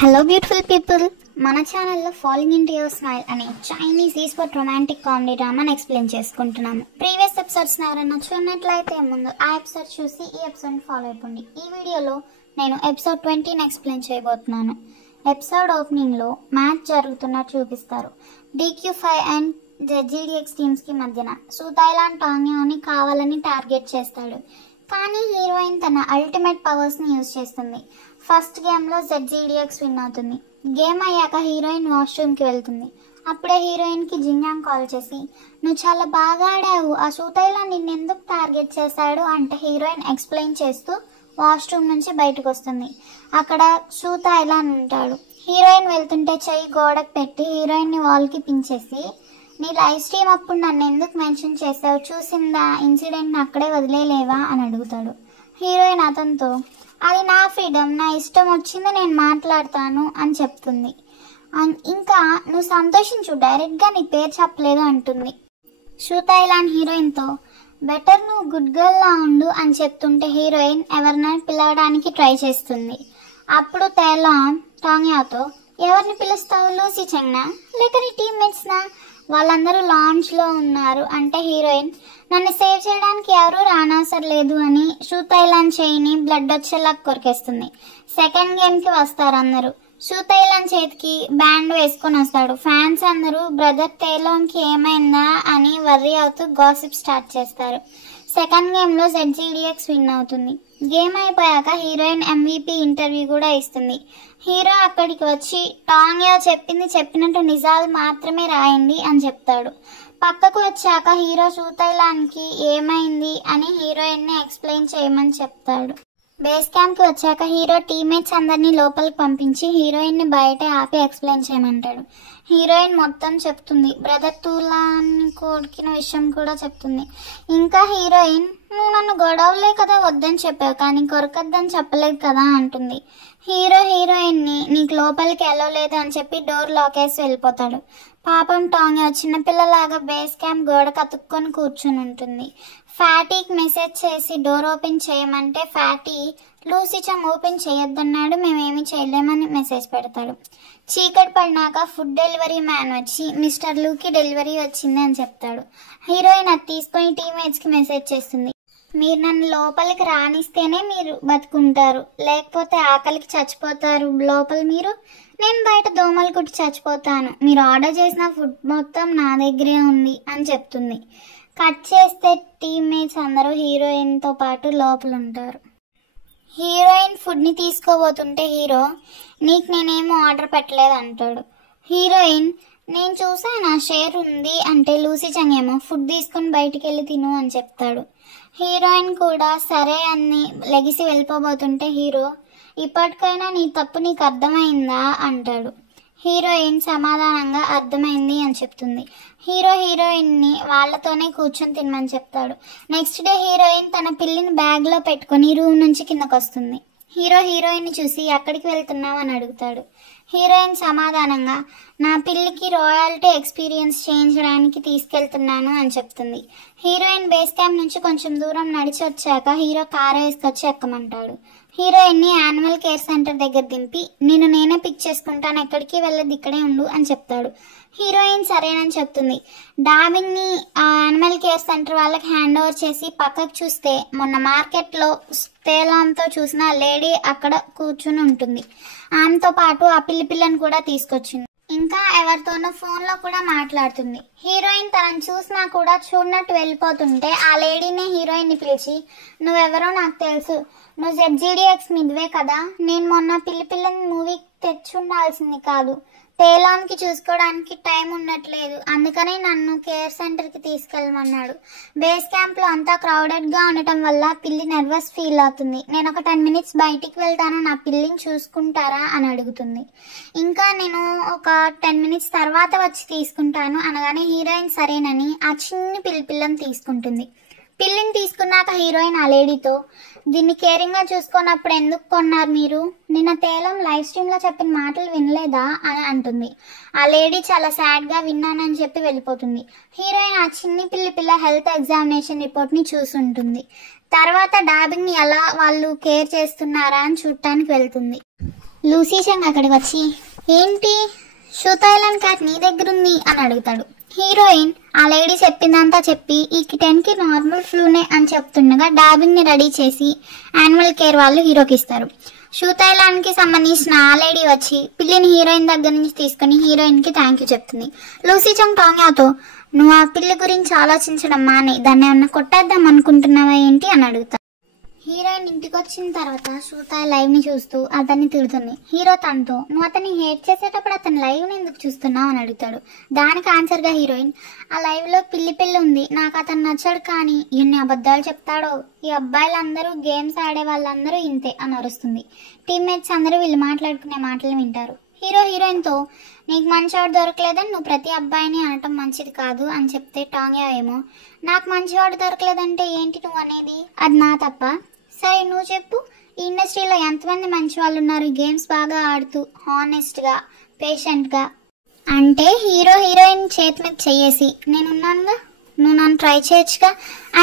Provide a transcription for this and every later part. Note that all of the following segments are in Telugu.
హలో బ్యూటిఫుల్ పీపుల్, మన ఛానల్లో ఫాలోయింగ్ ఇంటూ యువర్ స్మైల్ అనే చైనీస్ ఈస్పోర్ట్ రొమాంటిక్ కామెడీ డ్రామాని ఎక్స్ప్లెయిన్ చేసుకుంటున్నాము. ప్రీవియస్ ఎపిసోడ్స్ ఎవరైనా చూడనట్లయితే ముందు ఆ ఎపిసోడ్ చూసి ఈ ఎపిసోడ్ని ఫాలో అయిపోండి. ఈ వీడియోలో నేను ఎపిసోడ్ 20ని ఎక్స్ప్లెయిన్ చేయబోతున్నాను. ఎపిసోడ్ ఓపెనింగ్లో మ్యాచ్ జరుగుతున్నట్టు చూపిస్తారు. DQ5 అండ్ ZGDX టీమ్స్కి మధ్యన సూతైలాన్ టాంగ్యాని కావాలని టార్గెట్ చేస్తాడు. కానీ హీరోయిన్ తన అల్టిమేట్ పవర్స్ని యూజ్ చేస్తుంది. ఫస్ట్ గేమ్లో ZGDX విన్ అవుతుంది. గేమ్ అయ్యాక హీరోయిన్ వాష్రూమ్కి వెళ్తుంది. అప్పుడే హీరోయిన్కి జిన్యాంగ్ కాల్ చేసి, నువ్వు చాలా బాగా ఆడావు, ఆ సూతైలాన్ నిన్నెందుకు టార్గెట్ చేశాడు అంటే హీరోయిన్ ఎక్స్ప్లెయిన్ చేస్తూ వాష్రూమ్ నుంచి బయటకు వస్తుంది. అక్కడ సూతైలాన్ ఉంటాడు. హీరోయిన్ వెళ్తుంటే చెయ్యి గోడకు పెట్టి హీరోయిన్ని వాల్కి పించేసి, నీ లైవ్ స్ట్రీమ్ అప్పుడు నన్ను ఎందుకు మెన్షన్ చేసావు, చూసిందా ఇన్సిడెంట్ని అక్కడే వదిలేలేవా అని అడుగుతాడు. హీరోయిన్ అతనితో, అది నా ఫ్రీడమ్, నా ఇష్టం వచ్చింది నేను మాట్లాడతాను అని చెప్తుంది. ఇంకా నువ్వు సంతోషించు, డైరెక్ట్గా నీ పేరు చెప్పలేదు అంటుంది. సూతైలాన్ హీరోయిన్తో, బెటర్ నువ్వు గుడ్ గర్ల్లా ఉండు అని చెప్తుంటే హీరోయిన్ ఎవరినైనా పిలవడానికి ట్రై చేస్తుంది. అప్పుడు తైలాన్ టాంగ్యాతో, ఎవరిని పిలుస్తావు, లూసీ చెంగ్నా లేక నీ టీమ్మేట్స్నా, వాళ్ళందరూ లాంచ్లో ఉన్నారు అంటే హీరోయిన్, నన్ను సేవ్ చేయడానికి ఎవరూ రానవసరం లేదు అని సూతైలాన్ చేయిని బ్లడ్ వచ్చేలా కొరికేస్తుంది. సెకండ్ గేమ్కి వస్తారు అందరూ. సూతైలాన్ చేతికి బ్యాండ్ వేసుకొని వస్తాడు. ఫ్యాన్స్ అందరూ బ్రదర్ తైలాన్కి ఏమైందా అని వర్రీ అవుతూ గాసిప్ స్టార్ట్ చేస్తారు. సెకండ్ గేమ్లో ZGDX విన్ అవుతుంది. గేమ్ అయిపోయాక హీరోయిన్ MVP ఇంటర్వ్యూ కూడా ఇస్తుంది. హీరో అక్కడికి వచ్చి, టాంగ్యా చెప్పింది చెప్పినట్టు నిజాలు మాత్రమే రాయండి అని చెప్తాడు. పక్కకు వచ్చాక హీరో సూతైలాన్కి ఏమైంది అని హీరోయిన్ని ఎక్స్ప్లెయిన్ చేయమని చెప్తాడు. బేస్ క్యాంప్కి వచ్చాక హీరో టీమ్మేట్స్ అందరినీ లోపలికి పంపించి హీరోయిన్ని బయటే ఆపి ఎక్స్ప్లెయిన్ చేయమంటాడు. హీరోయిన్ మొత్తం చెప్తుంది. బ్రదర్ తూలాన్ కొడుకిన విషయం కూడా చెప్తుంది. ఇంకా హీరోయిన్, నువ్వు నన్ను గొడవలే కదా వద్దని చెప్పావు, కానీ కొరకద్దని చెప్పలేదు కదా అంటుంది. హీరో హీరోయిన్ని నీకు లోపలికి వెళ్ళలేదు అని చెప్పి డోర్ లాక్ వేసి వెళ్ళిపోతాడు. పాపం టాంగ్యా చిన్నపిల్లలాగా బేస్ క్యాంప్ గోడ కతుక్కొని కూర్చుని ఉంటుంది. ఫ్యాటీకి మెసేజ్ చేసి డోర్ ఓపెన్ చేయమంటే ఫ్యాటీ, లూసీ చంగ్ ఓపెన్ చేయొద్దన్నాడు, మేమేమీ చేయలేమని మెసేజ్ పెడతాడు. చీకటి పడినాక ఫుడ్ డెలివరీ మ్యాన్ వచ్చి మిస్టర్ లూకి డెలివరీ వచ్చింది అని చెప్తాడు. హీరోయిన్ అది తీసుకొని టీమ్మేట్స్కి మెసేజ్ చేస్తుంది. మీరు నన్ను లోపలికి రానిస్తేనే మీరు బతుకుంటారు, లేకపోతే ఆకలికి చచ్చిపోతారు లోపల మీరు, నేను బయట దోమలు కుట్టి చచ్చిపోతాను, మీరు ఆర్డర్ చేసిన ఫుడ్ మొత్తం నా దగ్గరే ఉంది అని చెప్తుంది. కట్ చేస్తే టీమ్మేట్స్ అందరూ హీరోయిన్తో పాటు లోపల ఉంటారు. హీరోయిన్ ఫుడ్ని తీసుకోబోతుంటే హీరో, నీకు నేనేమో ఆర్డర్ పెట్టలేదు అంటాడు. హీరోయిన్, నేను చూసా నా షేర్ ఉంది అంటే లూసీ చంగ్ ఏమో ఫుడ్ తీసుకుని బయటికి వెళ్ళి తిను అని చెప్తాడు. హీరోయిన్ కూడా సరే అని లెగిసి వెళ్ళిపోబోతుంటే హీరో, ఇప్పటికైనా నీ తప్పు నీకు అర్థమైందా అంటాడు. హీరోయిన్ సమాధానంగా అర్థమైంది అని చెప్తుంది. హీరో హీరోయిన్ని వాళ్ళతోనే కూర్చొని తినమని చెప్తాడు. నెక్స్ట్ డే హీరోయిన్ తన పిల్లిని బ్యాగ్లో పెట్టుకుని రూమ్ నుంచి కిందకు వస్తుంది. హీరో హీరోయిన్ని చూసి ఎక్కడికి వెళ్తున్నావు అని అడుగుతాడు. హీరోయిన్ సమాధానంగా, నా పిల్లికి రాయల్టీ ఎక్స్పీరియన్స్ చేయించడానికి తీసుకెళ్తున్నాను అని చెప్తుంది. హీరోయిన్ బేస్ క్యాంప్ నుంచి కొంచెం దూరం నడిచి వచ్చాక హీరో కారు వేసుకొచ్చి ఎక్కమంటాడు. హీరోయిన్ని యానిమల్ కేర్ సెంటర్ దగ్గర దింపి, నేను నేనే పిక్ చేసుకుంటాను, ఎక్కడికి వెళ్ళదు ఇక్కడే ఉండు అని చెప్తాడు. హీరోయిన్ సరేనని చెప్తుంది. డాబింగ్ని ఆ యానిమల్ కేర్ సెంటర్ వాళ్ళకి హ్యాండ్ ఓవర్ చేసి పక్కకు చూస్తే మొన్న మార్కెట్లో తేలాంతో చూసిన లేడీ అక్కడ కూర్చుని ఉంటుంది. ఆమెతో పాటు ఆ పిల్లని కూడా తీసుకొచ్చింది. ఇంకా ఎవరితోనో ఫోన్లో కూడా మాట్లాడుతుంది. హీరోయిన్ తనని చూసినా కూడా చూడనట్టు వెళ్ళిపోతుంటే ఆ లేడీనే హీరోయిన్ని పిలిచి, నువ్వెవరో నాకు తెలుసు, నువ్వు ZGDX మీదువే కదా, నేను మొన్న పిల్లని మూవీకి తెచ్చుండాల్సింది కాదు, తేలాన్కి చూసుకోవడానికి టైం ఉండట్లేదు, అందుకని నన్ను కేర్ సెంటర్కి తీసుకెళ్ళమన్నాడు. బేస్ క్యాంప్లో అంతా క్రౌడెడ్గా ఉండటం వల్ల పిల్లి నర్వస్ ఫీల్ అవుతుంది, నేను ఒక 10 minutes బయటికి వెళ్తాను, నా పిల్లిని చూసుకుంటారా అని అడుగుతుంది. ఇంకా నేను ఒక 10 minutes తర్వాత వచ్చి తీసుకుంటాను అనగానే హీరోయిన్ సరేనని ఆ చిన్ని పిల్లని తీసుకుంటుంది. పిల్లిని తీసుకున్నాక హీరోయిన్ ఆ లేడీతో, దీన్ని కేరింగ్గా చూసుకున్నప్పుడు ఎందుకు కొన్నారు మీరు, నిన్న తేలం లైవ్ స్ట్రీమ్లో చెప్పిన మాటలు వినలేదా అని అంటుంది. ఆ లేడీ చాలా సాడ్గా విన్నానని చెప్పి వెళ్ళిపోతుంది. హీరోయిన్ ఆ చిన్ని పిల్ల హెల్త్ ఎగ్జామినేషన్ రిపోర్ట్ని చూసుంటుంది. తర్వాత డాబింగ్ని ఎలా వాళ్ళు కేర్ చేస్తున్నారా అని చూడటానికి వెళ్తుంది. లూసీ చంగ్ అక్కడికి వచ్చి ఏంటి షూ థాయిలాండ్ క్యాట్ నీ దగ్గర ఉంది అని అడుగుతాడు. హీరోయిన్ ఆ లేడీ చెప్పిందంతా చెప్పి ఈ కిటెన్కి నార్మల్ ఫ్లూనే అని చెప్తుండగా డాబింగ్ని రెడీ చేసి యానిమల్ కేర్ వాళ్ళు హీరోకి ఇస్తారు. షూ థాయిలాండ్కి సంబంధించిన ఆ లేడీ వచ్చి పిల్లిని హీరోయిన్ దగ్గర నుంచి తీసుకుని హీరోయిన్కి థ్యాంక్ యూ చెప్తుంది. లూసీ చంగ్ టాంగ్యాతో నువ్వు ఆ పిల్లి గురించి ఆలోచించడం మానే, దాన్ని ఏమన్నా కొట్టేద్దాం అనుకుంటున్నావా ఏంటి అని అడుగుతాడు. హీరోయిన్ ఇంటికి వచ్చిన తర్వాత షూ థాయ్ లైవ్ని చూస్తూ అతన్ని తిడుతుంది. హీరో తనతో నువ్వు అతన్ని హేట్ చేసేటప్పుడు అతని లైవ్ని ఎందుకు చూస్తున్నావు అని అడుగుతాడు. దానికి ఆన్సర్గా హీరోయిన్ ఆ లైవ్లో పిల్లి ఉంది, నాకు అతను నచ్చాడు, కానీ ఎన్ని అబద్ధాలు చెప్తాడో, ఈ అబ్బాయిలందరూ గేమ్స్ ఆడే వాళ్ళందరూ ఇంతే అని అరుస్తుంది. టీమ్మేట్స్ అందరూ వీళ్ళు మాట్లాడుకునే మాటలు వింటారు. హీరోయిన్తో నీకు మంచివాడు దొరకలేదని నువ్వు ప్రతి అబ్బాయిని అనటం మంచిది కాదు అని చెప్తే టాంగ్యా ఏమో నాకు మంచివాడు దొరకలేదంటే ఏంటి నువ్వు అనేది, అది నా తప్ప, సరే నువ్వు చెప్పు, ఈ ఇండస్ట్రీలో ఎంతమంది మంచి వాళ్ళు ఉన్నారు గేమ్స్ బాగా ఆడుతూ హానెస్ట్గా పేషెంట్గా అంటే హీరోయిన్ చేతి మీద చెయ్యేసి నేనున్నానుగా, నువ్వు నన్ను ట్రై చేయొచ్చుగా,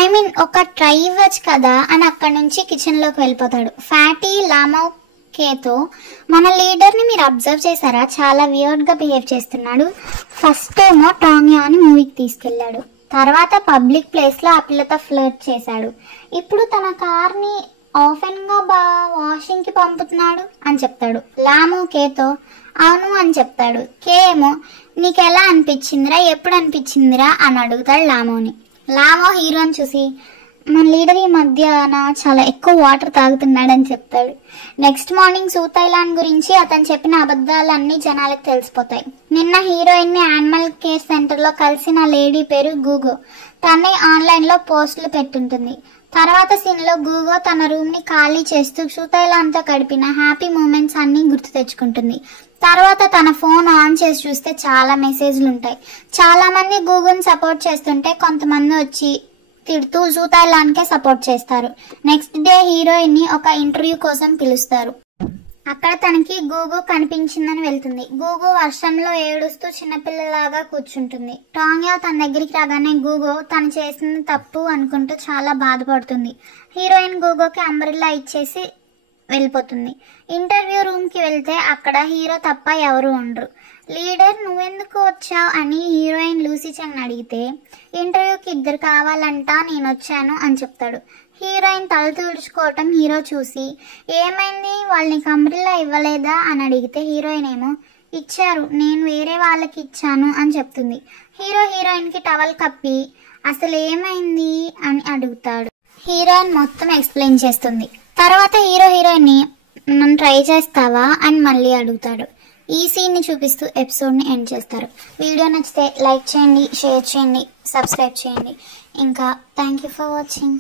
ఐ మీన్ ఒక ట్రై ఇవ్వచ్చు కదా అని అక్కడి నుంచి కిచెన్లోకి వెళ్ళిపోతాడు. ఫ్యాటీ లామౌ కేతో మన లీడర్ని మీరు అబ్జర్వ్ చేశారా, చాలా వియర్డ్గా బిహేవ్ చేస్తున్నాడు. ఫస్ట్ ఏమో టాంగ్యా అని మూవీకి తీసుకెళ్ళాడు, తర్వాత పబ్లిక్ ప్లేస్లో ఆ పిల్లతో ఫ్లర్ట్ చేశాడు, ఇప్పుడు తన కార్ని ఆఫెన్గా వాషింగ్కి పంపుతున్నాడు అని చెప్తాడు. లామో కేతో అవును అని చెప్తాడు. కే ఏమో నీకు ఎలా అనిపించిందిరా, ఎప్పుడు అనిపించిందిరా అని అడుగుతాడు లామోని. లామో హీరోని చూసి మన లీడర్ ఈ మధ్యన చాలా ఎక్కువ వాటర్ తాగుతున్నాడని చెప్తాడు. నెక్స్ట్ మార్నింగ్ షూ థాయిలాండ్ గురించి అతను చెప్పిన అబద్ధాలన్నీ జనాలకు తెలిసిపోతాయి. నిన్న హీరోయిన్ని యానిమల్ కేర్ సెంటర్లో కలిసిన లేడీ పేరు గూగో, తనే ఆన్లైన్లో పోస్టులు పెట్టుంటుంది. తర్వాత సీన్లో గూగో తన రూమ్ని ఖాళీ చేస్తూ షూ థాయిలాండ్తో గడిపిన హ్యాపీ మూమెంట్స్ అన్నీ గుర్తు తెచ్చుకుంటుంది. తర్వాత తన ఫోన్ ఆన్ చేసి చూస్తే చాలా మెసేజ్లు ఉంటాయి. చాలామంది గూగోని సపోర్ట్ చేస్తుంటే కొంతమంది వచ్చి తిడుతూ షూ థాయిలాండ్కే సపోర్ట్ చేస్తారు. నెక్స్ట్ డే హీరోయిన్ని ఒక ఇంటర్వ్యూ కోసం పిలుస్తారు. అక్కడ తనకి గూగో కనిపించిందని వెళ్తుంది. గూగో వర్షంలో ఏడుస్తూ చిన్నపిల్లలాగా కూర్చుంటుంది. టాంగ్యా తన దగ్గరికి రాగానే గూగో తను చేసింది తప్పు అనుకుంటూ చాలా బాధపడుతుంది. హీరోయిన్ గూగోకి అంబ్రెల్లా ఇచ్చేసి వెళ్ళిపోతుంది. ఇంటర్వ్యూ రూమ్కి వెళ్తే అక్కడ హీరో తప్ప ఎవరు ఉండరు. లీడర్ నువ్వెందుకు వచ్చావు అని హీరోయిన్ లూసీ చంగ్ అడిగితే ఇంటర్వ్యూకి 2 కావాలంట, నేను వచ్చాను అని చెప్తాడు. హీరోయిన్ తల తుడుచుకోవటం హీరో చూసి ఏమైంది వాళ్ళని అంబ్రెల్లా ఇవ్వలేదా అని అడిగితే హీరోయిన్ ఏమో ఇచ్చారు, నేను వేరే వాళ్ళకి ఇచ్చాను అని చెప్తుంది. హీరోయిన్కి టవల్ కప్పి అసలు ఏమైంది అని అడుగుతాడు. హీరోయిన్ మొత్తం ఎక్స్ప్లెయిన్ చేస్తుంది. తర్వాత హీరోయిన్ని నన్ను ట్రై చేస్తావా అని మళ్ళీ అడుగుతాడు. ఈ సీన్ని చూపిస్తూ ఎపిసోడ్ని ఎండ్ చేస్తారు. వీడియో నచ్చితే లైక్ చేయండి, షేర్ చేయండి, సబ్స్క్రైబ్ చేయండి. ఇంకా థ్యాంక్ యూ ఫర్ వాచింగ్.